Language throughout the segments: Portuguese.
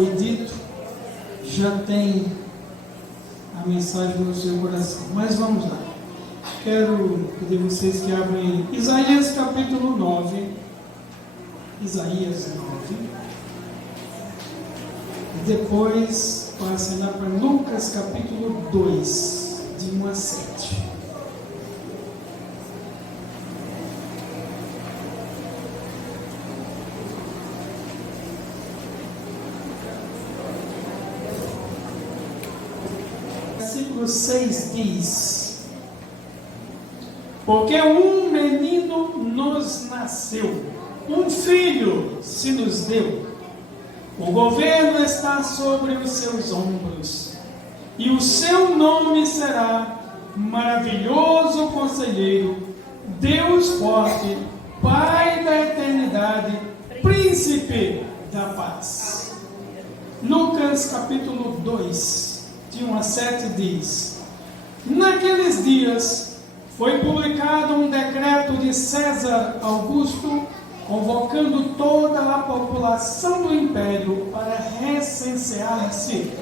foi dito, já tem a mensagem no seu coração. Mas vamos lá. Quero pedir a vocês que abrem Isaías capítulo 9. Isaías 9. E depois passem lá para Lucas capítulo 2, de 1 a 7. Versículo 6 diz: porque um menino nos nasceu, um filho se nos deu, o governo está sobre os seus ombros, e o seu nome será Maravilhoso Conselheiro, Deus Forte, Pai da Eternidade, Príncipe da Paz. Lucas capítulo 2, de 1 a 7 diz: naqueles dias foi publicado um decreto de César Augusto, convocando toda a população do império para recensear-se.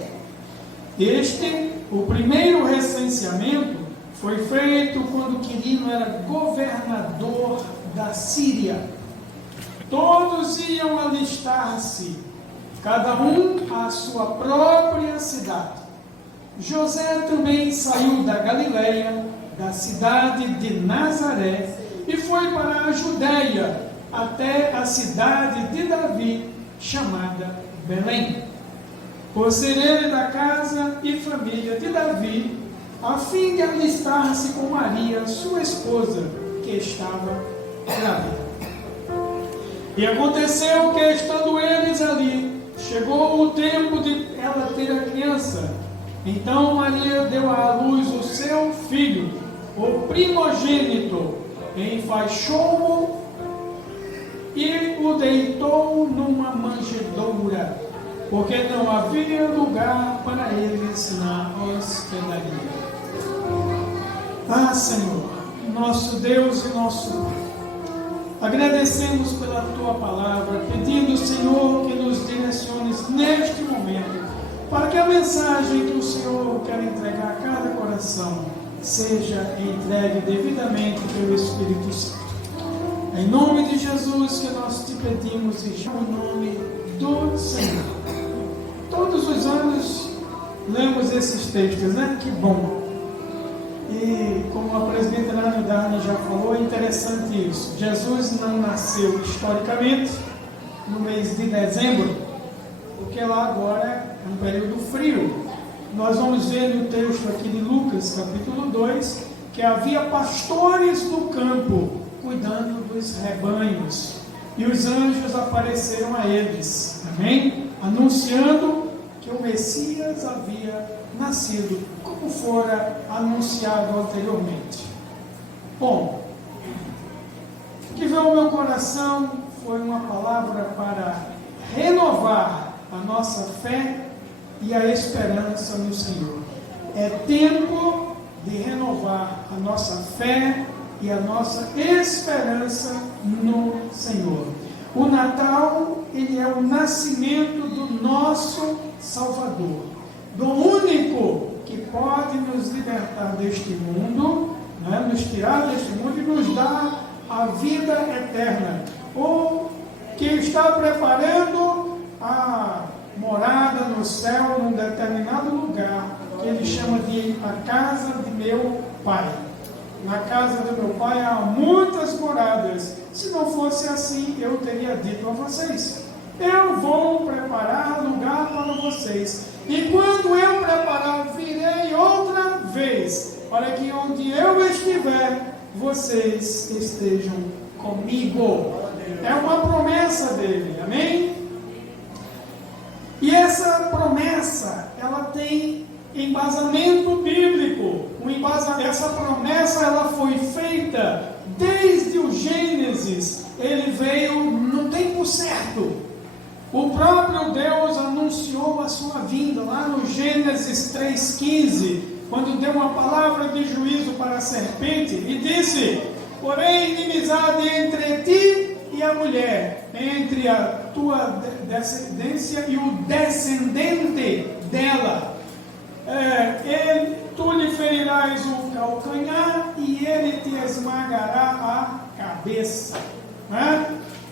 O primeiro recenseamento, foi feito quando Quirino era governador da Síria. Todos iam alistar-se, cada um à sua própria cidade. José também saiu da Galileia, da cidade de Nazaré, e foi para a Judéia, até a cidade de Davi, chamada Belém, por ser ele da casa e família de Davi, a fim de alistar-se com Maria, sua esposa, que estava grávida. E aconteceu que, estando eles ali, chegou o tempo de ela ter a criança. Então Maria deu à luz o seu filho, o primogênito, enfaixou-o e o deitou numa manjedoura, porque não havia lugar para eles na hospedaria. Ah, Senhor, nosso Deus e nosso Pai, agradecemos pela Tua palavra, pedindo, Senhor, que nos direciones neste momento, para que a mensagem que o Senhor quer entregar a cada coração seja entregue devidamente pelo Espírito Santo. Em nome de Jesus que nós te pedimos e em nome do Senhor. Todos os anos lemos esses textos, né? Que bom! E como a presbítera Dani já falou, é interessante isso. Jesus não nasceu historicamente no mês de dezembro, porque lá agora é um período frio. Nós vamos ver no texto aqui de Lucas, capítulo 2, que havia pastores no campo, cuidando dos rebanhos. E os anjos apareceram a eles, amém? Anunciando que o Messias havia nascido, como fora anunciado anteriormente. Bom, o que veio ao meu coração foi uma palavra para renovar a nossa fé e a esperança no Senhor. É tempo de renovar a nossa fé e a nossa esperança no Senhor. O Natal, ele é o nascimento do nosso Salvador, do único que pode nos libertar deste mundo, né, nos tirar deste mundo e nos dar a vida eterna, ou que está preparando a morada no céu, num determinado lugar, que ele chama de a casa de meu Pai. Na casa do meu Pai há muitas moradas. Se não fosse assim, eu teria dito a vocês: eu vou preparar lugar para vocês. E quando eu preparar, virei outra vez, para que onde eu estiver, vocês estejam comigo. É uma promessa dele, amém? E essa promessa, ela tem embasamento bíblico. Essa promessa, ela foi feita desde o Gênesis. Ele veio no tempo certo. O próprio Deus anunciou a sua vinda lá no Gênesis 3,15, quando deu uma palavra de juízo para a serpente e disse: porém inimizade entre ti e a mulher, entre a tua descendência e o descendente dela. Tu lhe ferirás o calcanhar e ele te esmagará a cabeça.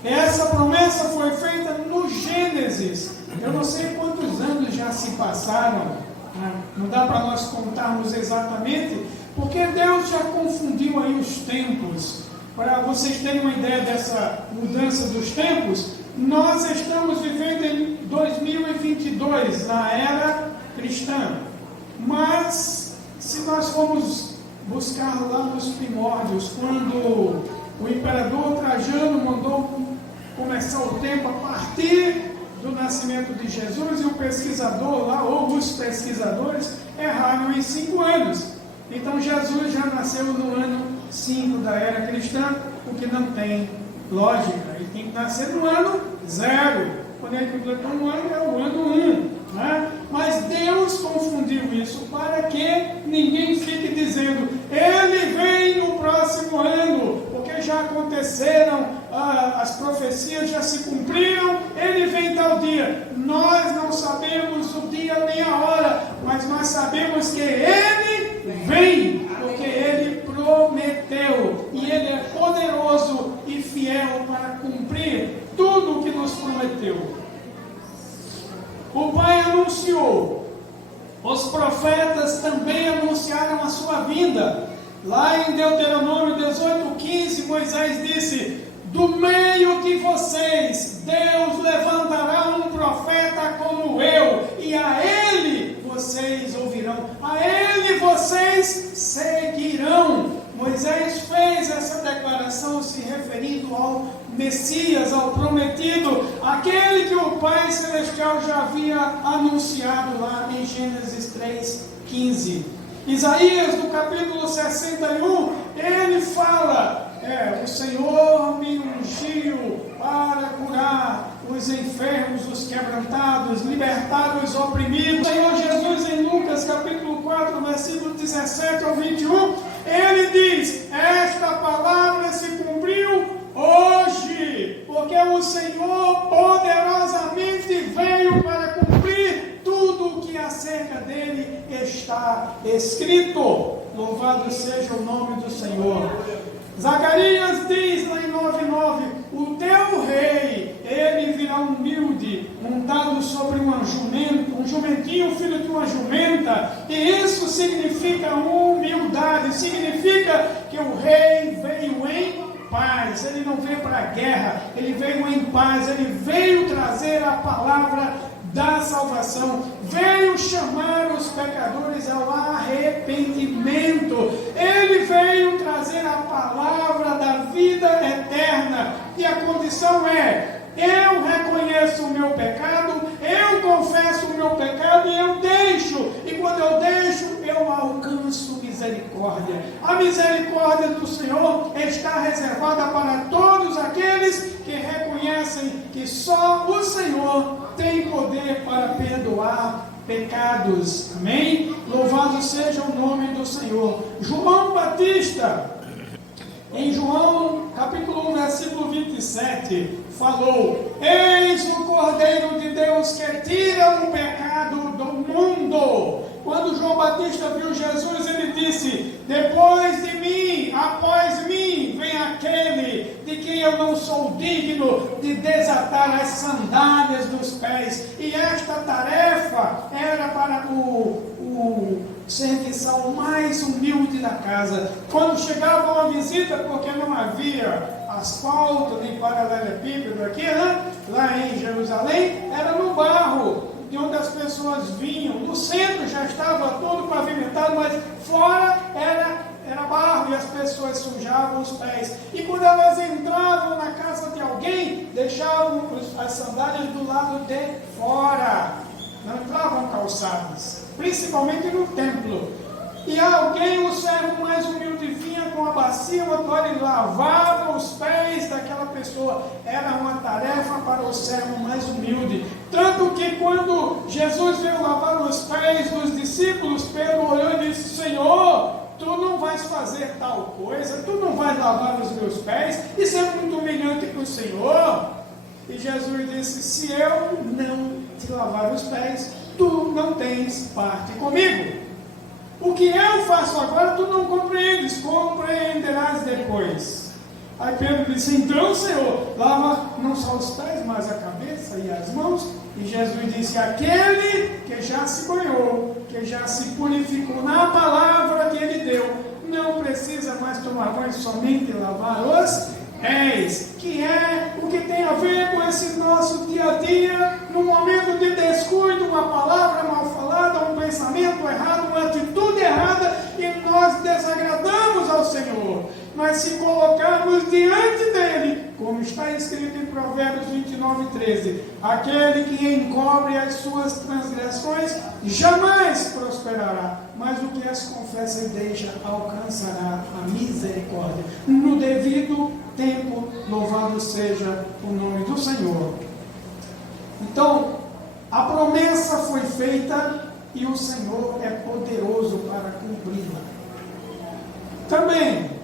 Essa promessa foi feita no Gênesis. Eu não sei quantos anos já se passaram, não dá para nós contarmos exatamente, porque Deus já confundiu aí os tempos. Para vocês terem uma ideia dessa mudança dos tempos, nós estamos vivendo em 2022, na era cristã. Mas, se nós formos buscar lá nos primórdios, quando o imperador Trajano mandou começar o tempo a partir do nascimento de Jesus, e o pesquisador lá, ou os pesquisadores, erraram em 5 anos. Então Jesus já nasceu no ano 5 da era cristã, o que não tem lógica. Ele tem que nascer no ano 0. Quando ele completou um ano, é o ano 1. Mas Deus confundiu isso para que ninguém fique dizendo, ele vem no próximo ano, porque já aconteceram, as profecias já se cumpriram, ele vem tal dia. Nós não sabemos o dia nem a hora, mas nós sabemos que ele vem, porque ele prometeu, e ele é poderoso e fiel para cumprir tudo o que nos prometeu. O Pai anunciou, os profetas também anunciaram a sua vinda. Lá em Deuteronômio 18:15, Moisés disse, do meio de vocês, Deus levantará um profeta como eu, e a ele vocês ouvirão, a ele vocês seguirão. Moisés fez essa declaração se referindo ao Messias, ao prometido, aquele que o Pai Celestial já havia anunciado lá em Gênesis 3:15. Isaías, no capítulo 61, ele fala, o Senhor me ungiu para curar os enfermos, os quebrantados, libertar os oprimidos. O Senhor Jesus, em Lucas capítulo 4, versículo 17 ao 21, ele diz, esta palavra se cumpriu hoje, porque o Senhor poderosamente veio para cumprir tudo o que acerca dele está escrito. Louvado seja o nome do Senhor. Zacarias diz lá em 9:9, o teu rei, ele virá humilde, montado sobre um jumentinho, filho de uma jumenta, e isso significa humildade, significa que o rei veio em paz, ele não veio para a guerra, ele veio em paz, ele veio trazer a palavra da salvação, veio chamar os pecadores ao arrependimento, ele veio trazer a palavra da vida eterna, e a condição é, eu reconheço o meu pecado, eu confesso o meu pecado e eu deixo, e quando eu deixo, eu alcanço misericórdia. A misericórdia do Senhor está reservada para todos aqueles que reconhecem que só o Senhor tem poder para perdoar pecados. Amém? Louvado seja o nome do Senhor. João Batista, em João capítulo 1, versículo 27, falou, eis o Cordeiro de Deus que tira o pecado do mundo. Quando João Batista viu Jesus, ele disse, depois de mim, após mim, vem aquele de quem eu não sou digno de desatar as sandálias dos pés. E esta tarefa era para o serviçal mais humilde da casa. Quando chegava uma visita, porque não havia asfalto nem paralelepípedo aqui, lá em Jerusalém, era no barro, de onde as pessoas vinham. No centro já estava todo pavimentado, mas fora era barro, e as pessoas sujavam os pés. E quando elas entravam na casa de alguém, deixavam as sandálias do lado de fora, não entravam calçadas, principalmente no templo. E alguém, o servo mais humilde, vinha com a bacia, uma toalha, e lavava os pés daquela pessoa. Era uma tarefa para o servo mais humilde. Tanto que quando Jesus veio lavar os pés dos discípulos, Pedro olhou e disse, Senhor, tu não vai mais fazer tal coisa, tu não vais lavar os meus pés, isso é muito humilhante para o Senhor. E Jesus disse: se eu não te lavar os pés, tu não tens parte comigo. O que eu faço agora, tu não compreendes, compreenderás depois. Aí Pedro disse: então, Senhor, lava não só os pés, mas a cabeça e as mãos. E Jesus disse: aquele que já se banhou, que já se purificou na palavra que ele deu, não precisa mais tomar banho, somente lavar os pés. Que é o que tem a ver com esse nosso dia a dia, no momento de descuido, uma palavra mal falada, um pensamento errado, uma atitude errada, e nós desagradamos ao Senhor. Mas se colocarmos diante dele, como está escrito em Provérbios 29:13, aquele que encobre as suas transgressões jamais prosperará, mas o que as confessa e deixa alcançará a misericórdia. No devido tempo, louvado seja o nome do Senhor. Então, a promessa foi feita e o Senhor é poderoso para cumpri-la. Também,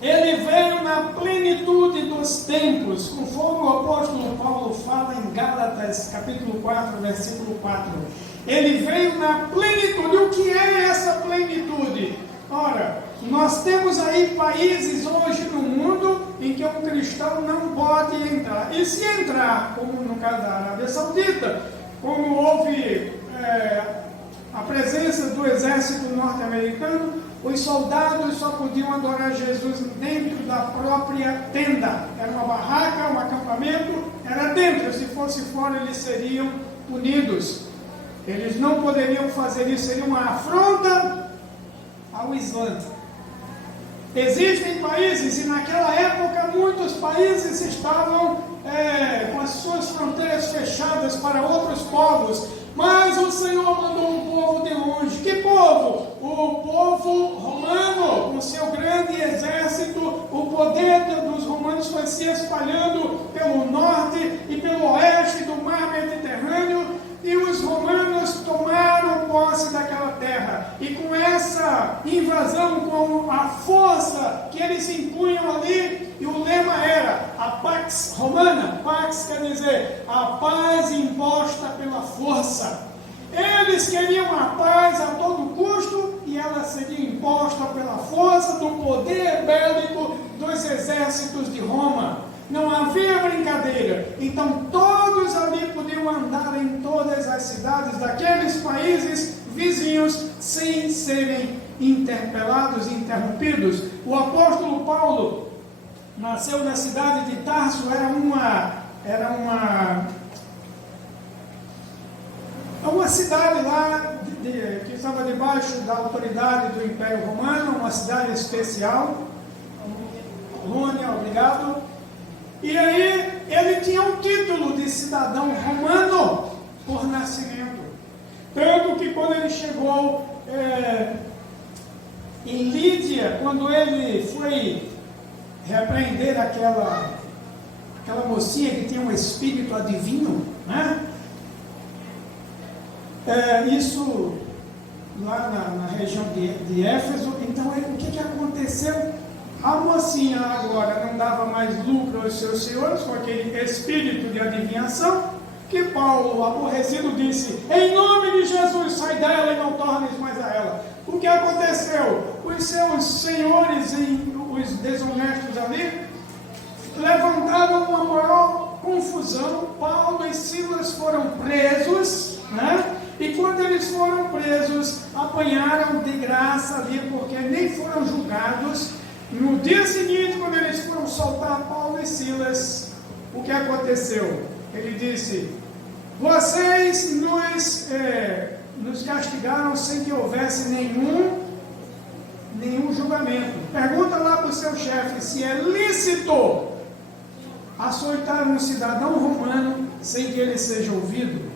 ele veio na plenitude dos tempos, conforme o apóstolo Paulo fala em Gálatas, capítulo 4, versículo 4. Ele veio na plenitude. O que é essa plenitude? Ora, nós temos aí países hoje no mundo em que um cristão não pode entrar. E se entrar, como no caso da Arábia Saudita, como houve a presença do exército norte-americano, os soldados só podiam adorar Jesus dentro da própria tenda. Era uma barraca, um acampamento, era dentro. Se fosse fora, eles seriam punidos. Eles não poderiam fazer isso, seria uma afronta ao Islã. Existem países, e naquela época muitos países estavam com as suas fronteiras fechadas para outros povos. Mas o Senhor mandou um povo de longe. Que povo? O povo romano, com seu grande exército. O poder dos romanos foi se espalhando pelo norte e pelo oeste do mar Mediterrâneo. E os romanos tomaram posse daquela terra. E com essa invasão, com a força que eles impunham ali, e o lema era a Pax Romana. Pax quer dizer a paz imposta pela força. Eles queriam a paz a todo custo, e ela seria imposta pela força do poder bélico dos exércitos de Roma. Não havia brincadeira. Então todos ali podiam andar em todas as cidades daqueles países vizinhos sem serem interpelados, interrompidos. O apóstolo Paulo nasceu na cidade de Tarso. Era uma cidade lá que estava debaixo da autoridade do Império Romano, uma cidade especial. Colônia, obrigado. E aí ele tinha um título de cidadão romano por nascimento. Tanto que quando ele chegou em Lídia, quando ele foi repreender aquela mocinha que tinha um espírito adivinho, né? Isso lá na região de Éfeso. Então o que aconteceu? A mocinha agora não dava mais lucro aos seus senhores com aquele espírito de adivinhação, que Paulo, aborrecido, disse: em nome de Jesus, sai dela e não tornes mais a ela. O que aconteceu? Os seus senhores, os desonestos ali, levantaram uma maior confusão. Paulo e Silas foram presos, né? E quando eles foram presos, apanharam de graça ali, porque nem foram julgados. No dia seguinte, quando eles foram soltar Paulo e Silas, o que aconteceu? Ele disse: vocês nos castigaram sem que houvesse nenhum julgamento. Pergunta lá para o seu chefe se é lícito açoitar um cidadão romano sem que ele seja ouvido.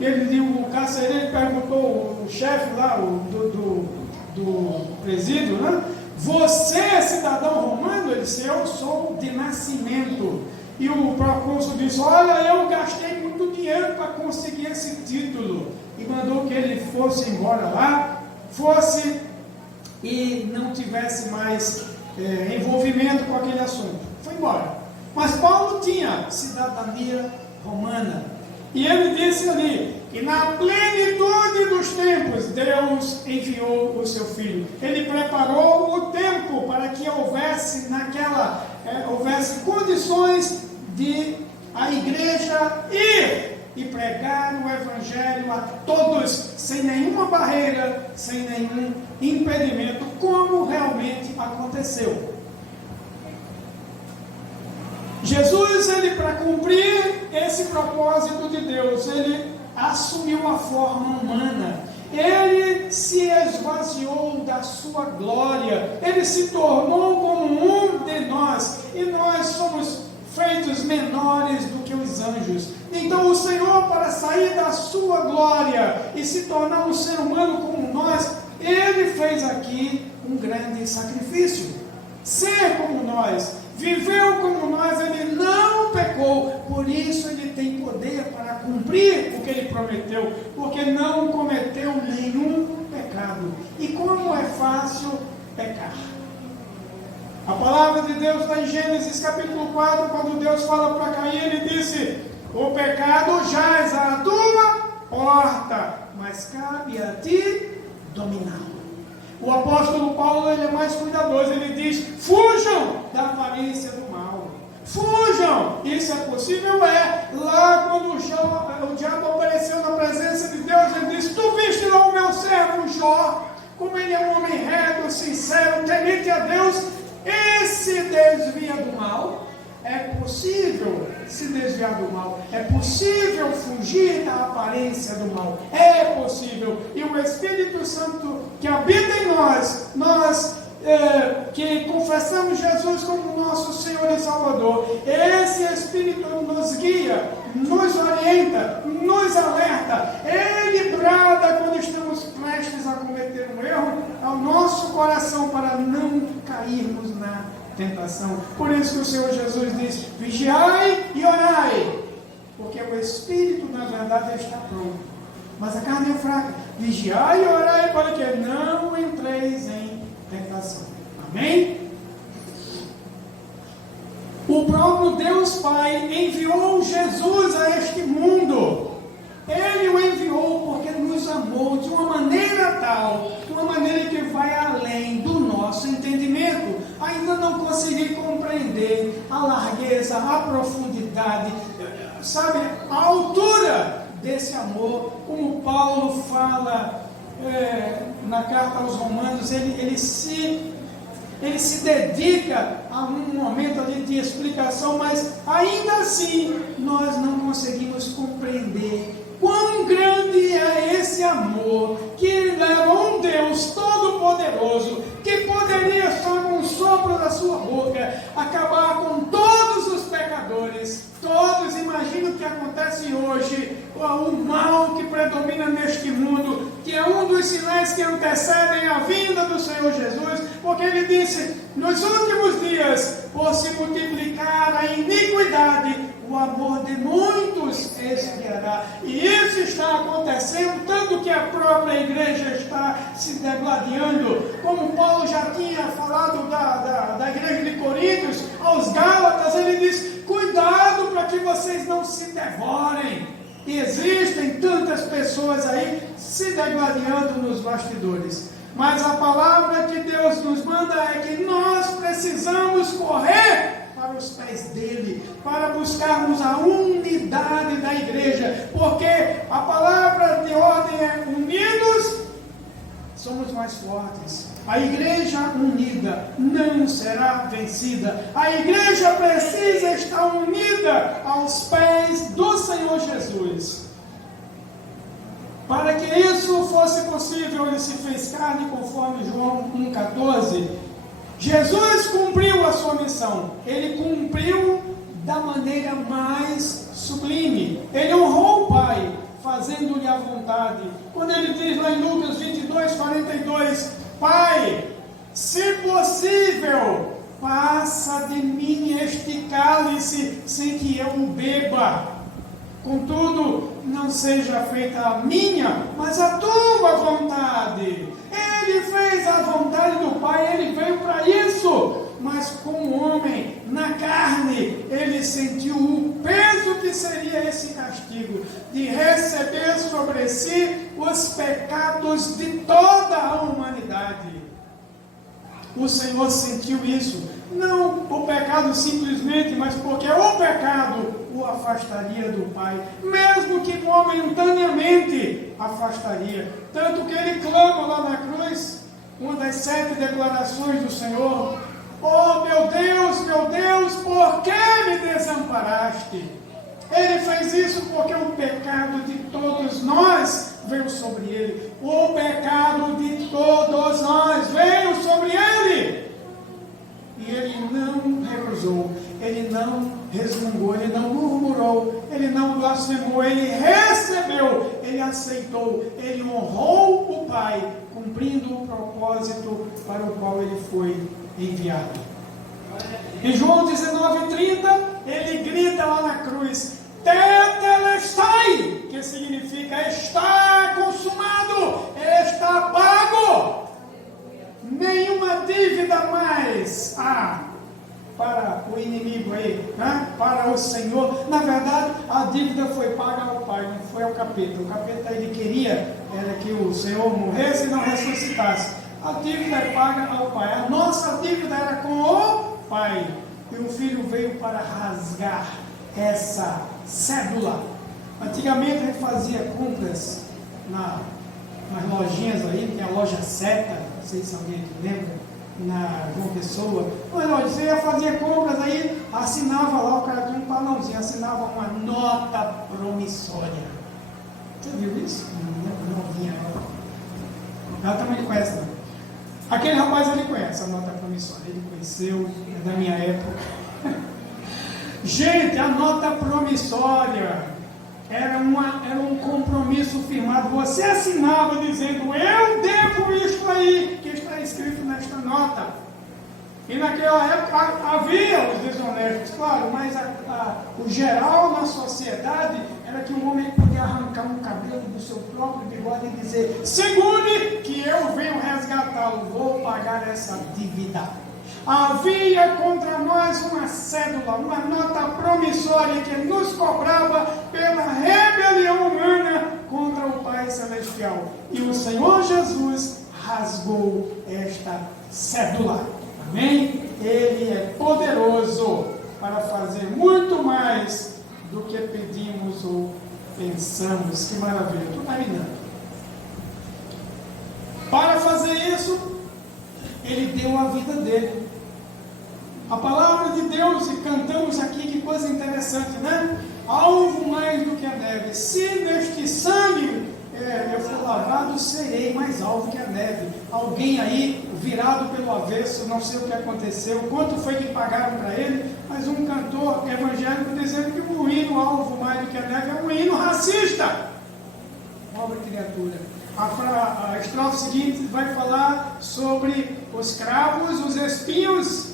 O carcereiro perguntou, o chefe lá do presídio, né? Você é cidadão romano? Ele disse: eu sou de nascimento. E o procônsul disse: olha, eu gastei muito dinheiro para conseguir esse título. E mandou que ele fosse embora lá, fosse e não tivesse mais envolvimento com aquele assunto. Foi embora. Mas Paulo tinha cidadania romana. E ele disse ali que na plenitude dos tempos Deus enviou o seu Filho. Ele preparou o tempo para que houvesse condições de a igreja ir e pregar o Evangelho a todos, sem nenhuma barreira, sem nenhum impedimento, como realmente aconteceu. Jesus, para cumprir esse propósito de Deus, ele assumiu a forma humana. Ele se esvaziou da sua glória. Ele se tornou como um de nós. E nós somos feitos menores do que os anjos. Então o Senhor, para sair da sua glória e se tornar um ser humano como nós, ele fez aqui um grande sacrifício. Ser como nós, viveu como nós, ele não pecou, por isso ele tem poder para cumprir o que ele prometeu, porque não cometeu nenhum pecado. E como é fácil pecar? A palavra de Deus está em Gênesis capítulo 4, quando Deus fala para Caim, ele disse: o pecado jaz à tua porta, mas cabe a ti dominá-lo. O apóstolo Paulo, ele é mais cuidadoso, ele diz: fujam da aparência do mal. Fujam! Isso é possível? Lá quando o diabo apareceu na presença de Deus, ele disse: tu viste lá o meu servo Jó, como ele é um homem reto, sincero, temente a Deus, e se desvia do mal. É possível se desviar do mal, é possível fugir da aparência do mal, é possível. E o Espírito Santo que habita em nós que confessamos Jesus como nosso Senhor e Salvador, esse Espírito nos guia, nos orienta, nos alerta. Ele brada quando estamos prestes a cometer um erro ao nosso coração, para não cairmos na tentação. Por isso que o Senhor Jesus diz: vigiai e orai, porque o Espírito na verdade está pronto, mas a carne é fraca. Vigiai e orai para que não entreis em tentação. Amém? O próprio Deus Pai enviou Jesus a este mundo. Ele o enviou porque nos amou de uma maneira tal, de uma maneira que vai além do nosso entendimento. Ainda não consegui compreender a largueza, a profundidade, sabe, a altura desse amor. Como Paulo fala na carta aos Romanos, ele se dedica a um momento ali de explicação, mas ainda assim nós não conseguimos compreender quão grande é esse amor que leva um Deus todo-poderoso, que poderia só com um sopro da sua boca acabar com todos os pecadores. Todos, imagina o que acontece hoje, o mal que predomina neste mundo, que é um dos sinais que antecedem a vinda do Senhor Jesus, porque ele disse: nos últimos dias, por se multiplicar a iniquidade, o amor de muitos esfriará. E isso está acontecendo, tanto que a própria igreja está se degladiando. Como Paulo já tinha falado da igreja de Coríntios, aos Gálatas, ele diz: cuidado para que vocês não se devorem. E existem tantas pessoas aí se degladiando nos bastidores. Mas a palavra que Deus nos manda é que nós precisamos correr para os pés dele, para buscarmos a unidade da igreja, porque a palavra de ordem é: unidos somos mais fortes. A igreja unida não será vencida. A igreja precisa estar unida aos pés do Senhor Jesus. Para que isso fosse possível, ele se fez carne, conforme João 1,14. Jesus cumpriu a sua missão. Ele cumpriu da maneira mais sublime. Ele honrou o Pai, fazendo-lhe a vontade. Quando ele diz lá em Lucas 22:42, Pai, se possível, passa de mim este cálice sem que eu o beba. Contudo, não seja feita a minha, mas a tua vontade. Ele fez a vontade do Pai, ele veio para isso. Mas como homem, na carne, ele sentiu o peso que seria esse castigo, de receber sobre si os pecados de toda a humanidade. O Senhor sentiu isso, não o pecado simplesmente, mas porque o pecado o afastaria do Pai, mesmo que momentaneamente afastaria. Tanto que ele clama lá na cruz, uma das 7 declarações do Senhor: oh meu Deus, por que me desamparaste? Ele fez isso porque o pecado de todos nós veio sobre ele. O pecado de todos nós veio sobre ele. E ele não recusou, ele não resmungou, ele não murmurou, ele não blasfemou, ele recebeu, ele aceitou, ele honrou o Pai, cumprindo o propósito para o qual ele foi enviado. Em João 19:30, ele grita lá na cruz: Tetelestai, que significa está consumado, está pago. Nenhuma dívida mais há para o inimigo aí, né? Para o Senhor. Na verdade, a dívida foi paga ao Pai, não foi ao capeta. O capeta, ele queria era que o Senhor morresse e não ressuscitasse. A dívida é paga ao Pai. A nossa dívida era com o Pai. E o Filho veio para rasgar essa cédula. Antigamente a gente fazia compras nas lojinhas aí, tem a loja Seta, não sei se alguém aqui lembra, na João Pessoa. Você ia fazer compras aí, assinava lá, o cara tinha um balãozinho, assinava uma nota promissória. Você viu isso? Não vinha. Ela também conhece, não. Aquele rapaz ele conhece a nota promissória, ele conheceu, é da minha época. Gente, a nota promissória era um compromisso firmado. Você assinava dizendo: eu devo isso aí, que está escrito nesta nota. E naquela época havia os desonestos, claro, mas o geral na sociedade era que o homem podia arrancar um cabelo do seu próprio bigode e dizer: segure que eu venho resgatá-lo, vou pagar essa dívida. Havia contra nós uma cédula, uma nota promissória que nos cobrava pela rebelião humana contra o Pai Celestial. E o Senhor Jesus rasgou esta cédula. Amém? Ele é poderoso para fazer muito mais do que pedimos ou pensamos. Que maravilha! Estou terminando. Para fazer isso, ele deu a vida dele. A palavra de Deus, e cantamos aqui, que coisa interessante, né? Alvo mais do que a neve. Se neste sangue eu for lavado, serei mais alvo que a neve. Alguém aí, virado pelo avesso, não sei o que aconteceu, quanto foi que pagaram para ele, mas um cantor evangélico dizendo que o hino alvo mais do que a neve é um hino racista. Pobre criatura. A estrofe seguinte vai falar sobre os cravos, os espinhos.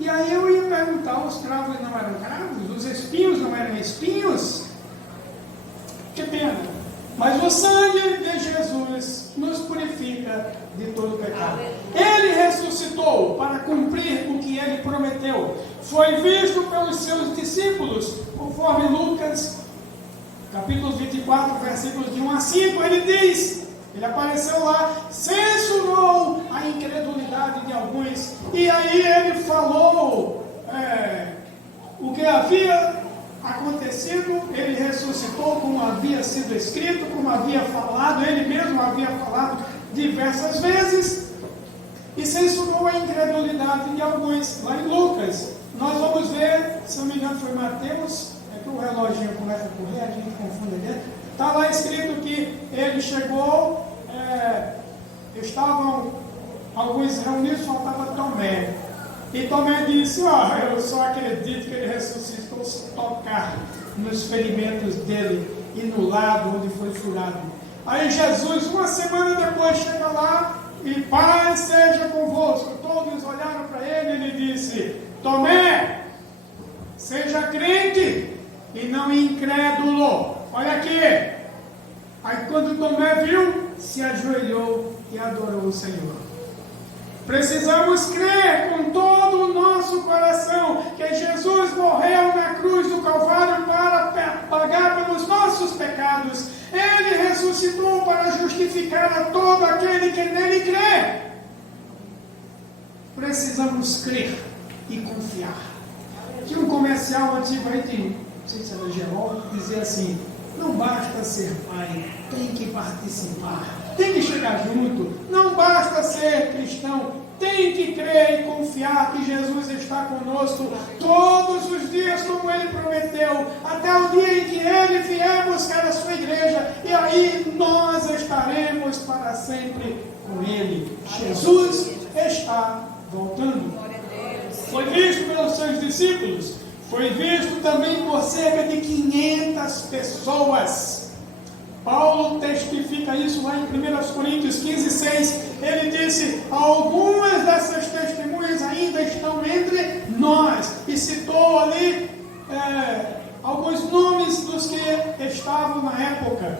E aí eu ia perguntar: os cravos não eram cravos? Os espinhos não eram espinhos? Que pena. Mas o sangue de Jesus nos purifica de todo pecado. Ele ressuscitou para cumprir o que ele prometeu. Foi visto pelos seus discípulos, conforme Lucas, capítulo 24, versículos de 1 a 5, ele diz... Ele apareceu lá, censurou a incredulidade de alguns, e aí ele falou o que havia acontecido. Ele ressuscitou como havia sido escrito, como havia falado, ele mesmo havia falado diversas vezes, e censurou a incredulidade de alguns. Lá em Lucas, nós vamos ver, se não me engano foi Mateus, é que o reloginho começa a correr, a gente confunde ali. Está lá escrito que ele chegou, estavam alguns reunidos, faltava Tomé. E Tomé disse: eu só acredito que ele ressuscitou se tocar nos ferimentos dele e no lado onde foi furado. Aí Jesus, uma semana depois, chega lá e: paz seja convosco. Todos olharam para ele e ele disse: Tomé, seja crente e não incrédulo. Olha aqui. Aí quando Tomé viu, se ajoelhou e adorou o Senhor. Precisamos crer com todo o nosso coração que Jesus morreu na cruz do Calvário para pagar pelos nossos pecados. Ele ressuscitou para justificar a todo aquele que nele crê. Precisamos crer e confiar. Tinha um comercial antigo aí, não sei se era Gerol, dizia assim: não basta ser pai, tem que participar, tem que chegar junto, não basta ser cristão, tem que crer e confiar que Jesus está conosco todos os dias, como Ele prometeu, até o dia em que Ele vier buscar a sua igreja, e aí nós estaremos para sempre com Ele. Jesus está voltando. Foi visto pelos seus discípulos, foi visto também por cerca de 500 pessoas. Paulo testifica isso lá em 1 Coríntios 15:6. Ele disse: algumas dessas testemunhas ainda estão entre nós. E citou ali alguns nomes dos que estavam na época,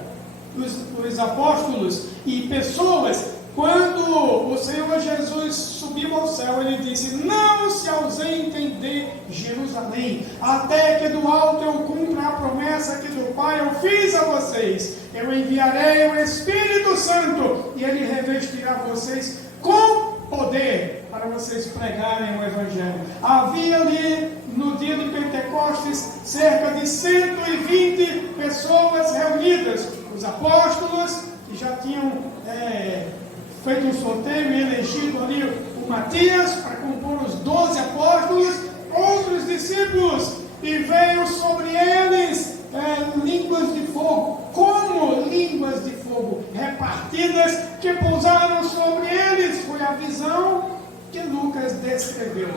os apóstolos e pessoas. Quando o Senhor Jesus subiu ao céu, Ele disse: não se ausentem de Jerusalém, até que do alto eu cumpra a promessa que do Pai eu fiz a vocês. Eu enviarei o Espírito Santo, e Ele revestirá vocês com poder, para vocês pregarem o Evangelho. Havia ali, no dia de Pentecostes, cerca de 120 pessoas reunidas. Os apóstolos, que já tinham feito um sorteio e elegido ali o Matias para compor os 12 apóstolos, outros discípulos, e veio sobre eles línguas de fogo, como línguas de fogo repartidas, que pousaram sobre eles. Foi a visão que Lucas descreveu.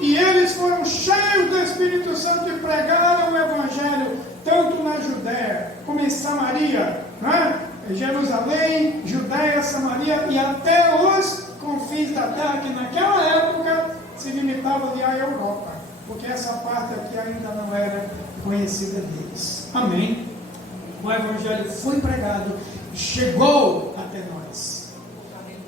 E eles foram cheios do Espírito Santo e pregaram o Evangelho, tanto na Judéia como em Samaria, Jerusalém, Judéia, Samaria e até os confins da terra, que naquela época se limitava ali à Europa, porque essa parte aqui ainda não era conhecida deles. Amém? O Evangelho foi pregado, chegou até nós.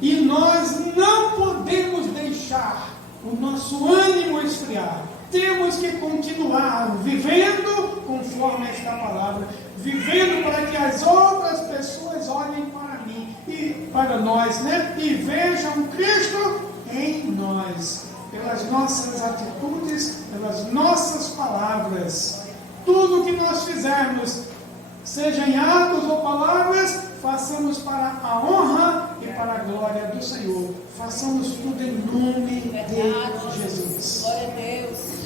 E nós não podemos deixar o nosso ânimo esfriar. Temos que continuar vivendo conforme esta palavra, vivendo para que as outras pessoas olhem para mim e para nós, e vejam Cristo em nós, pelas nossas atitudes, pelas nossas palavras. Tudo que nós fizermos, seja em atos ou palavras, façamos para a honra e para a glória do Senhor. Façamos tudo em nome de Jesus. Glória a Deus.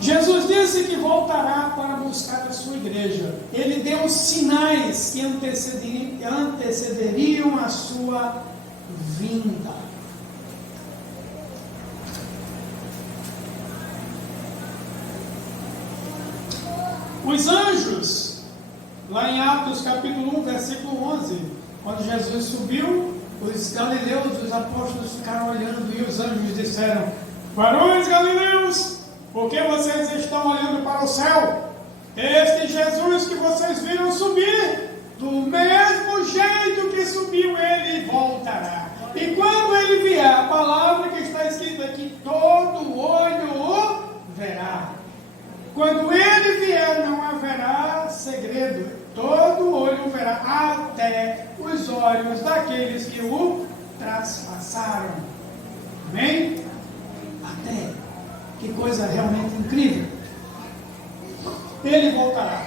Jesus disse que voltará para buscar a sua igreja. Ele deu sinais que antecederiam a sua vinda. Os anjos, lá em Atos capítulo 1, versículo 11, quando Jesus subiu, os galileus, os apóstolos ficaram olhando e os anjos disseram: varões galileus, por que vocês estão olhando para o céu? Este Jesus que vocês viram subir, do mesmo jeito que subiu, ele voltará. E quando ele vier, a palavra que está escrita aqui, todo olho o verá. Quando ele vier, não haverá segredo. Todo olho o verá, até os olhos daqueles que o traspassaram. Amém? Até. Que coisa realmente incrível. Ele voltará.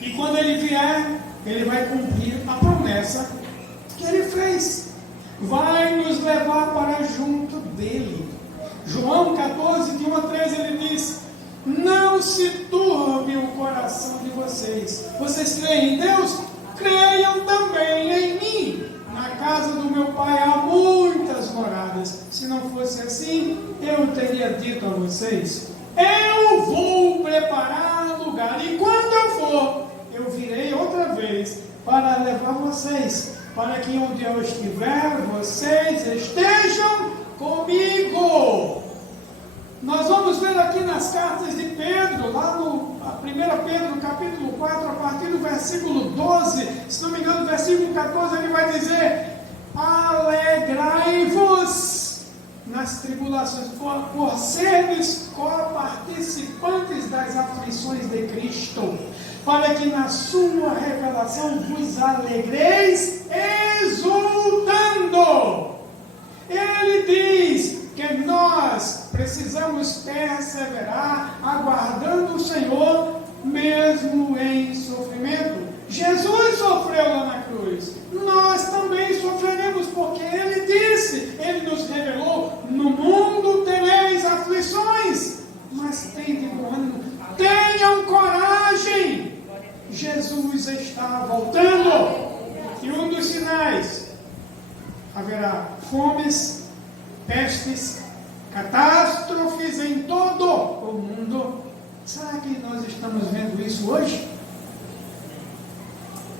E quando ele vier, ele vai cumprir a promessa que ele fez. Vai nos levar para junto dele. João 14, de 1 a 13, ele diz: não se turbe o coração de vocês. Vocês creem em Deus? Creiam também em mim. Na casa do meu pai há muitas moradas. Se não fosse assim, eu teria dito a vocês: eu vou preparar lugar. E quando eu for, eu virei outra vez para levar vocês, para que onde eu estiver, vocês estejam comigo. Nós vamos ver aqui nas cartas de Pedro, lá no 1 Pedro capítulo 4, a partir do versículo 12, se não me engano, versículo versículo 14, ele vai dizer: alegrai-vos nas tribulações, por sermos co-participantes das aflições de Cristo, para que na sua revelação vos alegreis exultando. Ele diz que nós precisamos perseverar, aguardando o Senhor, mesmo em sofrimento. Jesus sofreu lá na cruz, nós também sofreremos, porque Ele disse, Ele nos revelou: no mundo tereis aflições, mas tende bom ânimo, tenham coragem, Jesus está voltando. E um dos sinais: haverá fomes, pestes, catástrofes em todo o mundo. Será que nós estamos vendo isso hoje?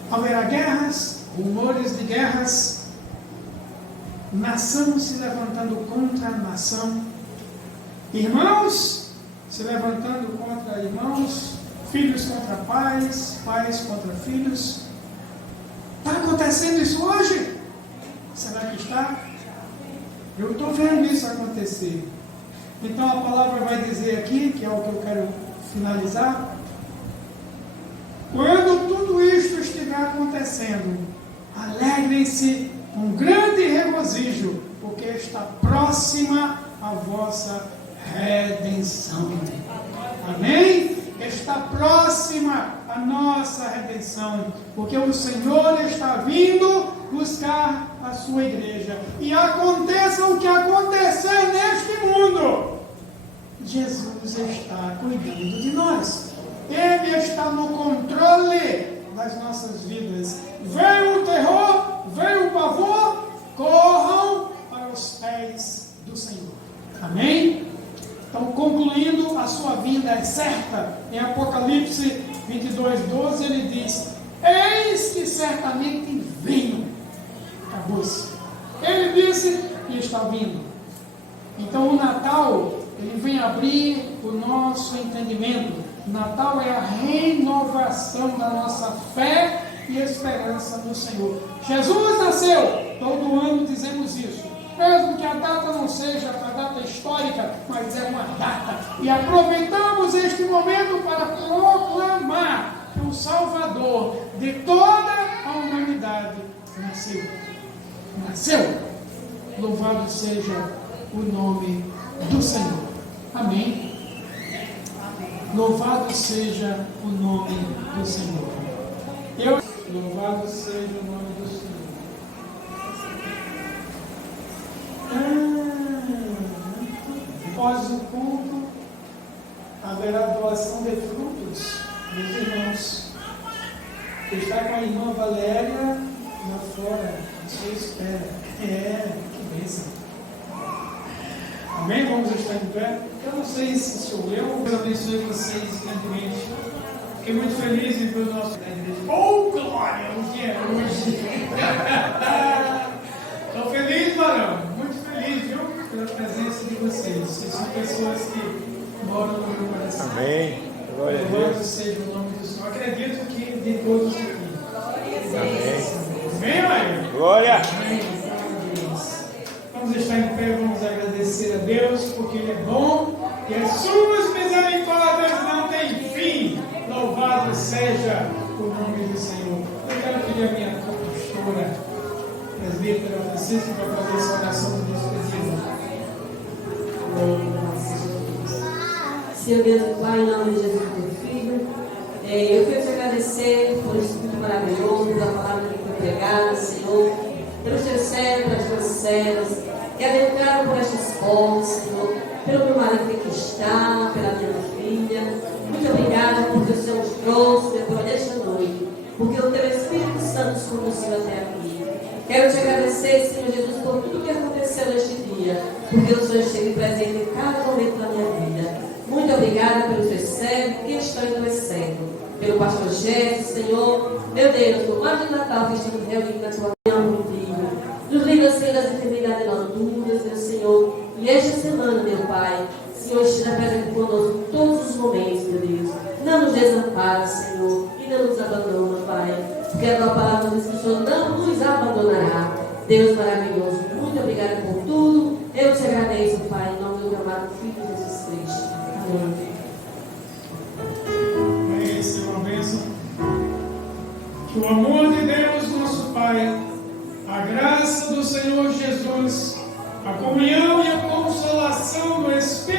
Haverá guerras, rumores de guerras, nação se levantando contra a nação, irmãos se levantando contra irmãos, filhos contra pais, pais contra filhos. Está acontecendo isso hoje? Será que está? Eu estou vendo isso acontecer. Então a palavra vai dizer aqui, que é o que eu quero finalizar: quando tudo isto estiver acontecendo, alegrem-se com grande regozijo, porque está próxima a vossa redenção. Amém? Está próxima a nossa redenção, porque o Senhor está vindo buscar a sua igreja. E aconteça o que acontecer neste mundo, Jesus está cuidando de nós. Ele está no controle das nossas vidas. Veio o terror, veio o pavor, corram para os pés do Senhor. Amém? Então, concluindo, a sua vinda é certa. Em Apocalipse 22:12 ele diz: eis que certamente venho. Acabou-se. Ele disse e está vindo. Então o Natal, ele vem abrir o nosso entendimento. Natal é a renovação da nossa fé e esperança no Senhor. Jesus nasceu, todo ano dizemos isso. Mesmo que a data não seja a data histórica, mas é uma data. E aproveitamos este momento para proclamar que o Salvador de toda a humanidade nasceu. Nasceu. Louvado seja o nome do Senhor. Amém. Louvado seja o nome do Senhor. Louvado seja o nome do Senhor. Após o culto, haverá doação de frutos dos irmãos. Está com a irmã Valéria lá fora, à sua espera. Que bênção. Amém? Vamos estar em pé. Eu não sei se sou eu. Deus abençoe vocês grandemente. Fiquei muito feliz em ver o nosso igreja. Oh, glória! O que é hoje? Estou feliz, varão. Muito feliz, viu? Pela presença de vocês. Vocês são pessoas que moram no meu coração. Amém. Glória a Deus. Louvado seja o nome do Senhor. Acredito que de todos aqui. Amém. Amém, Maria? Glória. Amém. Vamos estar em pé, vamos agradecer a Deus, porque Ele é bom e as suas misericórdias não têm fim. Louvado seja o nome do Senhor. Eu quero pedir a minha pastora, presbítera Francisco, para fazer essa oração do despedida. Senhor Deus e Pai, em nome de Jesus, teu Filho, eu quero te agradecer por esse culto maravilhoso, pela palavra que foi pregada, Senhor, pelos teus servos, pelas tuas servas, que adentraram por estas portas, Senhor, pelo meu marido que aqui está, pela minha filha. Muito obrigada porque o Senhor nos trouxe depois desta noite, porque o teu Espírito Santo nos conduziu até aqui. Quero te agradecer, Senhor Jesus, por tudo que aconteceu neste dia, porque o Senhor esteve presente em cada momento da minha vida. Muito obrigada pelos teus servos que estão endoecendo, pelo pastor Jéssica, Senhor, meu Deus, no ano de Natal que estamos reunidos na tua manhã contigo. Nos livra, Senhor, das enfermidades noturnas, meu Senhor. E esta semana, meu Pai, Senhor, esteja presente conosco em todos os momentos, meu Deus. Não nos desampara, Senhor, e não nos abandona, Pai. Porque a tua palavra diz que o Senhor não nos abandonará. Deus maravilhoso, muito obrigada por tudo. Eu te agradeço, Pai, em nome do amado Filho Jesus Cristo. Amém. É isso, uma bênção. Que o amor de Deus, nosso Pai, a graça do Senhor Jesus, a comunhão e a consolação do Espírito